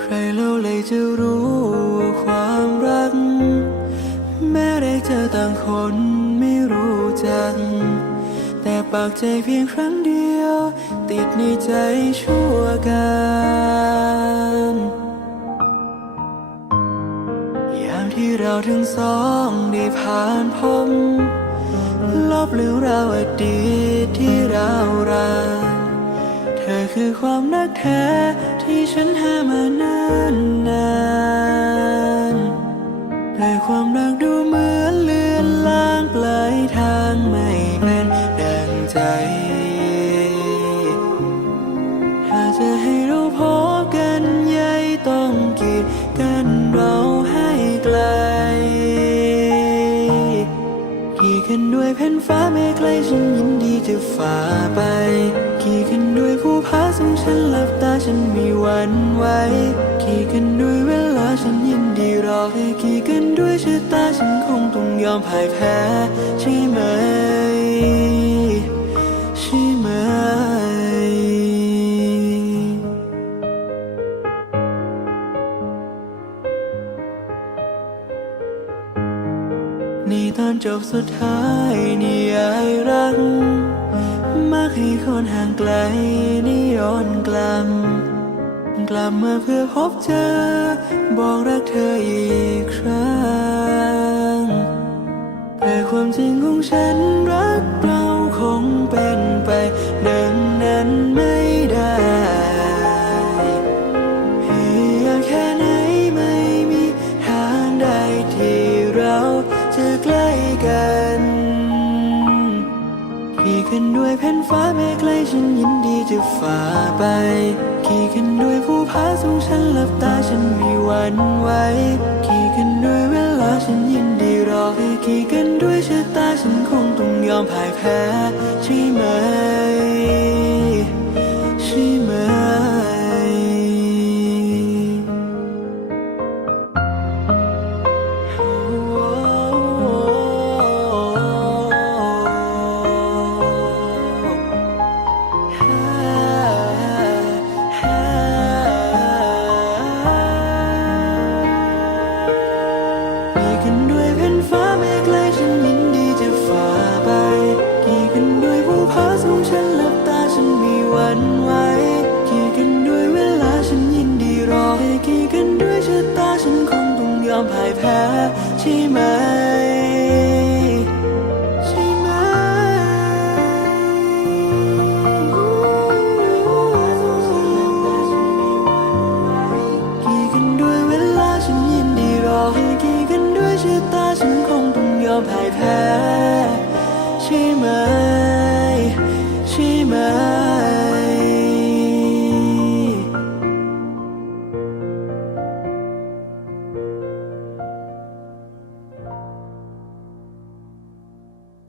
ใครเล่าเลยจะรู้ว่าความรัก แม้ได้เจอต่างคนไม่รู้จัก แต่ปากใจเพียงครั้งเดียว ติดในใจชั่วกันยามที่เราทั้งสองได้ผ่านพ้นลบเลือนราอดีตที่เรารานเธอคือความรักแท้ที่ฉันหามานานนานๆแต่ความรักดูเหมือนเลือนลางปลายทางไม่เป็นดังใจ ถ้าจะให้เราพบกันใยต้องกีดกันเราให้ไกลกี่กันด้วยแผ่นฟ้าไม่ไกลฉันยินดีจะฝ่าไป กี่กันด้วยผู้พาส่งฉันหลับตาฉันมีวันไหวกี่กันด้วยเวลาฉันยินดีรอให้กี่กันด้วยชะตาฉันคงต้องยอมพ่ายแพ้ใช่ไหมใช่ไหมนี่ตอนจบสุดท้ายนี่ยา คนห่างไกลนี่ย้อนกลับกลับมาเพื่อพบเจอ บอกรักเธออีกครั้งแต่ความจริงของฉันรักเราคงเป็นไปดังนั้นไม่ได้เพียงแค่ไหนไม่มีทางใดที่เราจะใกล้กัน ขี่กันด้วยแผ่นฟ้าไม่ไกลฉันยินดีจะฝ่าไป ขี่กันด้วยผู้พาสูงฉันหลับตาฉันมีวันไหวขี่กันด้วยเวลาฉันยินดีรอให้ขี่กันด้วยชะตาฉันคงต้องยอมพ่ายแพ้ใช่ไหม กี่กันด้วยแผ่นฟ้าไม่ไกลฉันยินดีจะฝ่าไป กี่กันด้วยภูผาส่งฉันหลับตาฉันมีวันไหวกี่กันด้วยเวลาฉันยินดีรอให้กี่กันด้วยชะตาฉันคงต้องยอมพ่ายแพ้ใช่ไหม มพ่ายแพ้ใช่ไหม ใช่ไหม